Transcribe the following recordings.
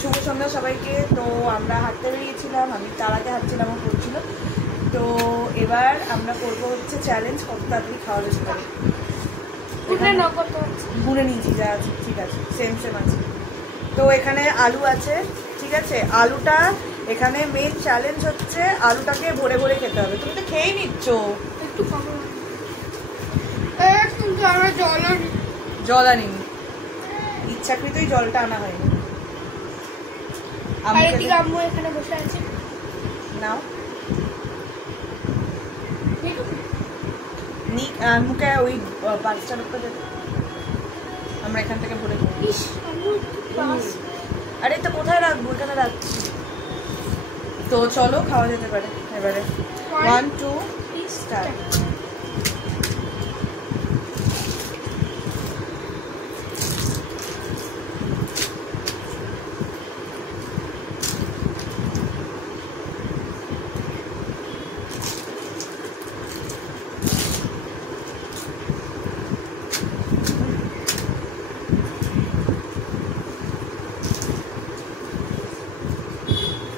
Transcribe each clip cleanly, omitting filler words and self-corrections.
শুভ সন্ধ্যা সবাইকে। তো আমরা হাঁটতে বেরিয়েছিলাম, আমি তার আগে হাঁটছিলাম, ও করছিল। তো এবার আমরা করবো হচ্ছে চ্যালেঞ্জ, কত তাড়াতাড়ি খাওয়া যেতে পারে। গুনে নিয়েছি যা আছে, ঠিক আছে, সেম সেম আছে। তো এখানে আলু আছে, ঠিক আছে। আলুটা এখানে মেন চ্যালেঞ্জ হচ্ছে আলুটাকে ভরে ভরে খেতে হবে। তুমি তো খেয়েই নিচ্ছ, একটু খাবো কিন্তু আমরা জল আনিনি, ইচ্ছাকৃতই জলটা আনা হয়নি। আম্মু এখানে বসে আছে, নাও মুখে ওই পাঁচটা লোকটা দেবে, আমরা এখান থেকে ভরে। আরে তো কোথায় রাখবো, এখানে রাখছি। তো চলো খাওয়া যেতে পারে এবারে। 1 2 স্টার্ট।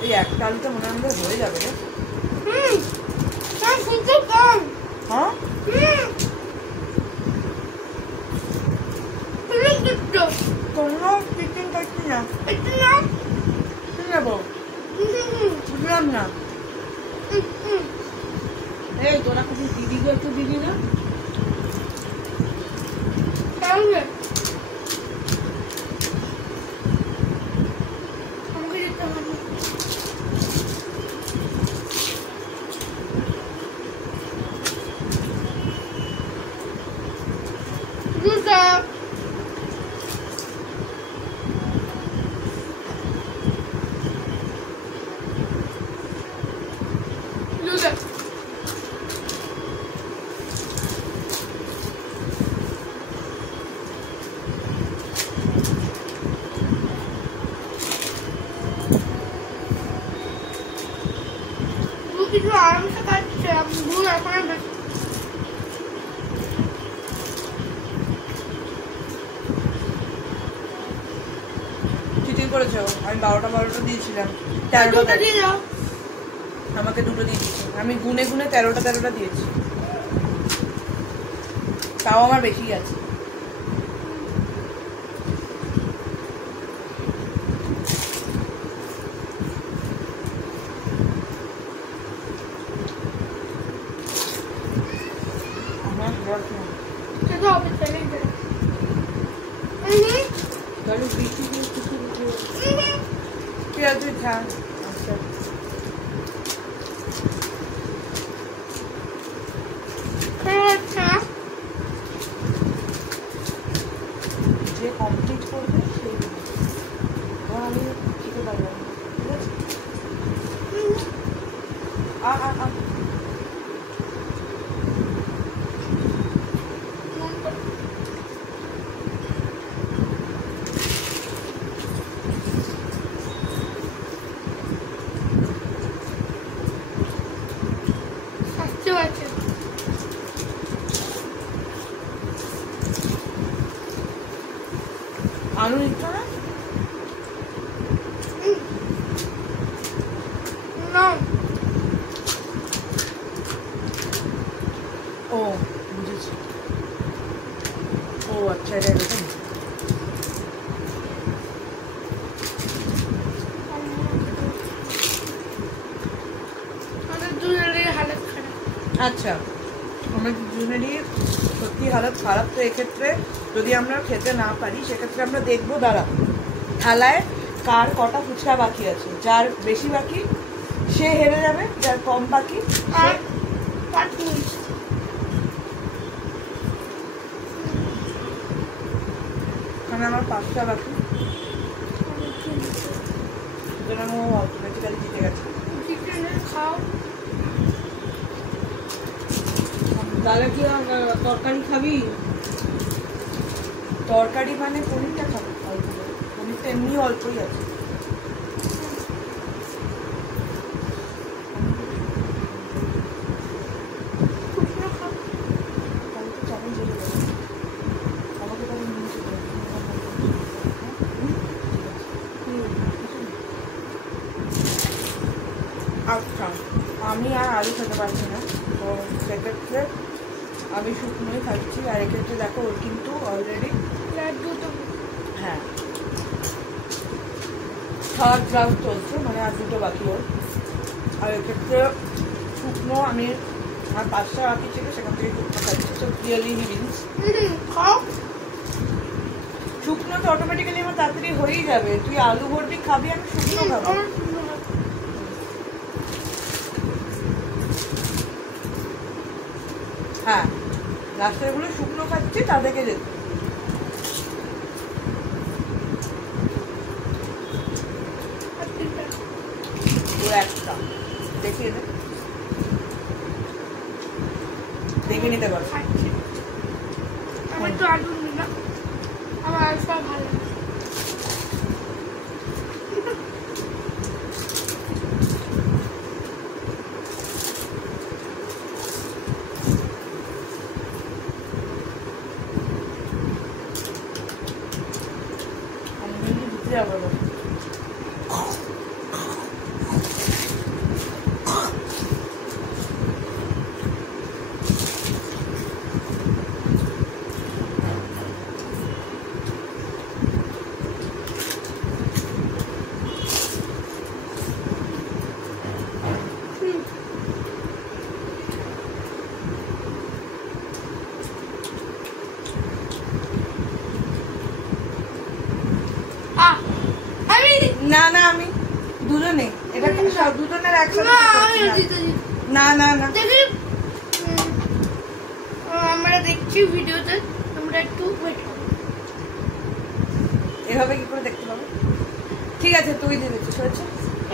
এই একটা আলুটা মনে হয় হয়ে যাবে রে। হ্যাঁ তোমরা চিকেন খাচ্ছি না, নেবো বুঝলাম না। এই তোরা কিছু দিদিকে একটু দিদি না, আমাকে যেতে হবে। কিছু আরামসে খাচ্ছে, ভুল এখন চিটিং করেছো। আমি 12টা দিয়েছিলাম, 13টা দিয়ে দাও। আমাকে 2টো দিয়ে দিয়েছি, আমি গুনে গুনে 13টা দিয়েছি, তাও আমার বেশি আছে। আমার সেটা হবে তাহলে তাহলে বেশি দিয়ে কিছু ঠিক আছে তুই খা। আচ্ছা যে কমপ্লিট করবে সেই আমি খেতে পারবো না, ঠিক আছে। আলু নিচ্ছ না? ও বুঝেছি, ও আচ্ছা এটা এরকম। আচ্ছা আমাদের দুজনেরই সত্যি হালত খারাপ। তো এক্ষেত্রে যদি আমরা খেতে না পারি সেক্ষেত্রে আমরা দেখবো দাঁড়া থালায় কার কটা ফুচকা বাকি আছে। যার বেশি বাকি সে হেরে যাবে, যার কম বাকি মানে আমার 5টা বাকি, সুতরাং ও অটোমেটিক্যালি জিতে গেছে। খাও তাহলে কি তরকারি খাবি? তরকারি মানে পনিরটা খাবো অল্প, পনিরটা এমনি অল্পই আছে। আমাকে তাহলে নিয়ে আচ্ছা, আমি আর আলু খেতে পারছি না, তো সেক্ষেত্রে আমি শুকনোই খাচ্ছি। আর এক্ষেত্রে দেখো ওর কিন্তু অলরেডি হ্যাঁ থার্ড রাউন্ড চলছে, মানে আর দুটো বাকি ওর। আর এক্ষেত্রে শুকনো আমি আর 5টা বাকি ছিল, সেখান থেকে শুকনো খাচ্ছি। সো ক্লিয়ারলি হি উইন্স। শুকনো তো অটোমেটিক্যালি আমার তাড়াতাড়ি হয়েই যাবে। তুই আলু ভর্তি খাবি, আমি শুকনো খাবো। হ্যাঁ, লাস্টের গুলো শুকনো খাচ্ছি, তাদেরকে যেতে একটা দেখিয়ে দে, দেখে নিতে পারো। আমার তো আলু না, আমার আলু সব ভালো লাগে। আমি দিতে যাবো না। না না, আমি দুজনে এটা দুজনের একসাথে না না না। আমরা দেখছি ভিডিওতে, আমরা একটু ওয়েট করব। এভাবে কি করে দেখতে পাবো? ঠিক আছে, তুই দিয়ে দিচ্ছিস। হয়েছে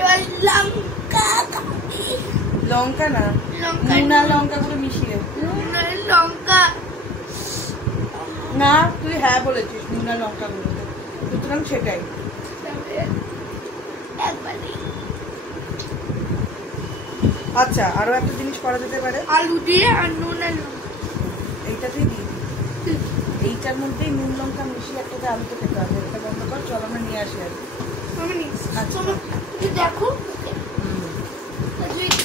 এবার লঙ্কা লঙ্কা না, লঙ্কা নুনা লঙ্কা করে মিশিয়ে। লঙ্কা না, তুই হ্যাঁ বলেছিস, নুনা লঙ্কা গুলো, সুতরাং সেটাই। আচ্ছা, আরো একটা জিনিস করা যেতে পারে, আলু দিয়ে আর নুন আর লঙ্কা এইটা তুই দিয়ে এইটার মধ্যেই নুন লঙ্কা মিশিয়ে একটাতে আলুতে খেতে হবে। এটা বন্ধ কর, চল আমরা নিয়ে আসি আর আমি নিচ্ছি। আচ্ছা। তুমি দেখো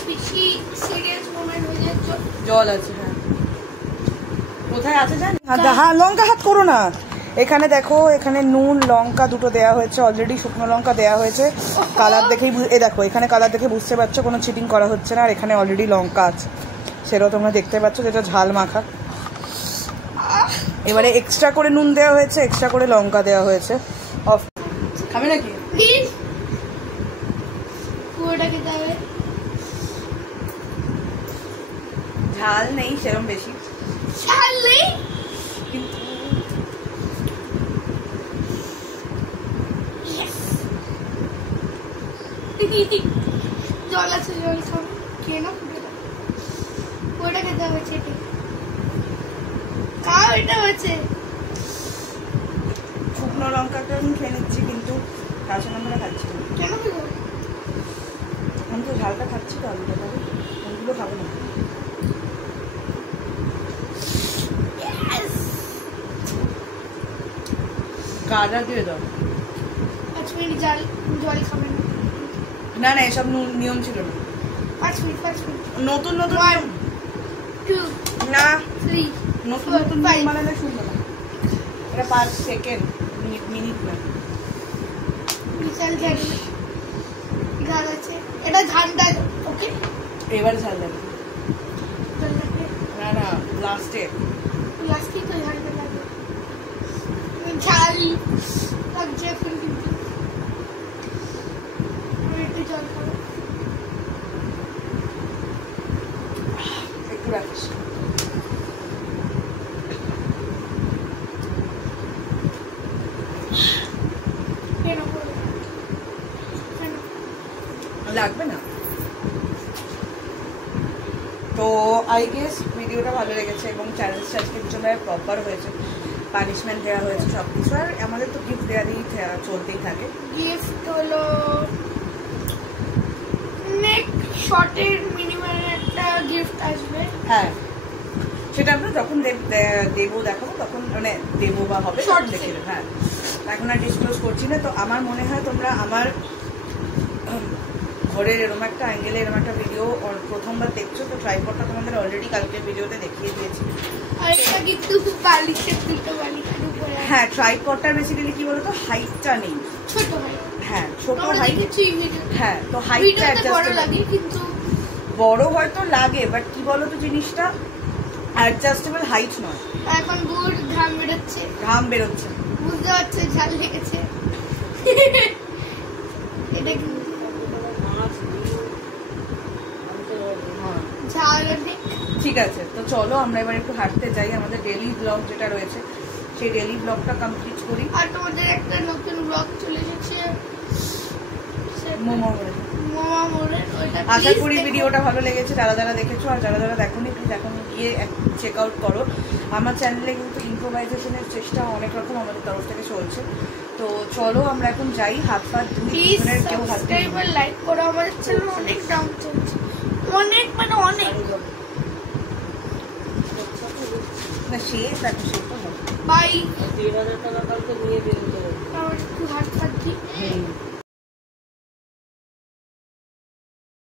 বেশি সিরিয়াস মোমেন্ট হয়ে যাচ্ছে। জল আছে, হ্যাঁ কোথায় আছে জানি। হ্যাঁ, লঙ্কা হাত করো না। এখানে দেখো, এখানে নুন লঙ্কা দুটো দেওয়া হয়েছে অলরেডি, শুকনো লঙ্কা দেওয়া হয়েছে। কালার দেখেই দেখো, এখানে কালার দেখে বুঝতে পারছো কোনো চিটিং করা হচ্ছে না। আর এখানে অলরেডি লঙ্কা আছে, সেটাও তোমরা দেখতে পাচ্ছ, যেটা ঝাল মাখা। এবারে এক্সট্রা করে নুন দেওয়া হয়েছে, এক্সট্রা করে লঙ্কা দেওয়া হয়েছে। খাবে নাকি? পুরোটা খেতে হবে। ঝাল নেই সেরকম বেশি, ঝাল নেই কিন্তু জল আছে, জল খাবো, খেয়ে না পুরোটা খেতে হবে। ছেটে খাও, এটা হচ্ছে শুকনো লঙ্কাটা আমি খেয়ে নিচ্ছি, কিন্তু কাঁচা লঙ্কাটা খাচ্ছি না। কেন খেতে আমি তো ঝালটা খাচ্ছি, তো আলুটা খাবো, ওইগুলো খাবো না। গাজা দিয়ে দাও। 5 মিনিট জল খাবেন না না, এসব নিয়ম ছিল না। 5 মিনিট নতুন নতুন 1 2 না, 3 নতুন নতুন নিয়ম বানালে শুনবো না। এটা 5 সেকেন্ড, মিনিট না। বিশাল ঝাল আছে, এটা ঝালটা ওকে। এবার ঝাল লাগবে না, না লাস্টে লাস্টে তো ঝালটা লাগে। ঝাল লাগছে এখন, কিন্তু আমি একটু জল খাবো। একটু রাখিস। লাগবে না তো। আই গেস ভিডিওটা ভালো লেগেছে এবং চ্যালেঞ্জটা আজকে ভীষণভাবে প্রপার হয়েছে। পানিশমেন্ট দেওয়া হয়েছে সব কিছু, আর আমাদের তো গিফট দেওয়া দিয়েই চলতেই থাকে। গিফট হলো নেক্সট শর্টের মিনিমাম একটা গিফট আসবে। হ্যাঁ, সেটা আমরা যখন দেবো দেখাবো তখন, মানে দেবো বা হবে তখন দেখে দেবো। হ্যাঁ, এখন আর ডিসক্লোজ করছি না। তো আমার মনে হয় তোমরা আমার ঘরের এরকম একটা অ্যাঙ্গেলে এরকম একটা ভিডিও প্রথমবার দেখছো, তো ট্রাইপডটা তোমাদের অলরেডি কালকের ভিডিওতে দেখিয়ে দিয়েছি। আর এটা কিন্তু খুব বালিশের দুটো বালিশের উপরে আছে। হ্যাঁ, ট্রাইপডটার বেসিক্যালি কি বলতো, হাইটটা নেই। ছোট হয়। হ্যাঁ, ছোট আমরা হাইট। দেখেছি ভিডিও। হ্যাঁ, তো হাইটটা ভিডিওতে বড় অ্যাডজাস্ট লাগে কিন্তু বড় হয়তো লাগে, বাট কি বলতো জিনিসটা অ্যাডজাস্টেবল হাইট নয়। এখন গুড় ঘাম বেরোচ্ছে, ঘাম বেরোচ্ছে। বুঝতে পারছে ঝাল লেগেছে। এটা কিন্তু ঝাল অনেক। ঠিক আছে, তো চলো আমরা এবার একটু হাঁটতে যাই। আমাদের ডেইলি ব্লগ যেটা রয়েছে সেই ডেইলি ব্লগটা কমপ্লিট করি। আর তোমাদের একটা নতুন ব্লগ চলে এসেছে মোমো মোমা মোড়ের, ওইটা আশা please করি দেখো। ভিডিওটা ভালো লেগেছে যারা যারা দেখেছো, আর যারা যারা দেখোনি প্লিজ এখন গিয়ে চেক আউট করো। আমার চ্যানেলে কিন্তু ইম্প্রোভাইজেশনের চেষ্টা অনেক রকম আমাদের তরফ থেকে চলছে। তো চলো আমরা এখন যাই, হাত পা ধুই, প্লিজ দুজনের কেউ হাত সাবস্ক্রাইব আর লাইক করো। আমাদের চ্যানেল অনেক ডাউন চলছে, অনেক মানে অনেক। না সে দেখো সে তো হবে। বাই। 3000 টাকা কালকে নিয়ে বেরোতে হবে। আমার